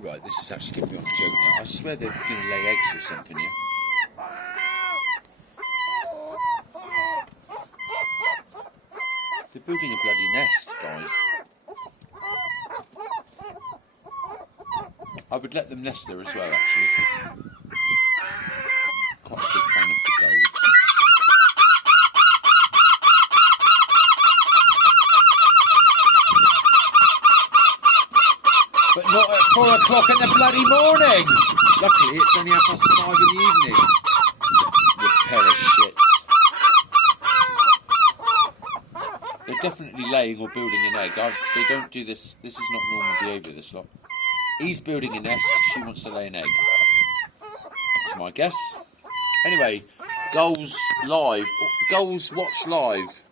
Right, this is actually getting me on a joke now. I swear they're going to lay eggs or something here. They're building a bloody nest, guys. I would let them nest there as well, actually. Quite a big fan of the gulls. But not at 4 o'clock in the bloody morning! Luckily, it's only 5:30 in the evening. You pair of shits. They're definitely laying or building an egg. They don't do this. This is not normal behaviour, this lot. He's building a nest. She wants to lay an egg. That's my guess. Anyway, Gulls live. Gulls watch live.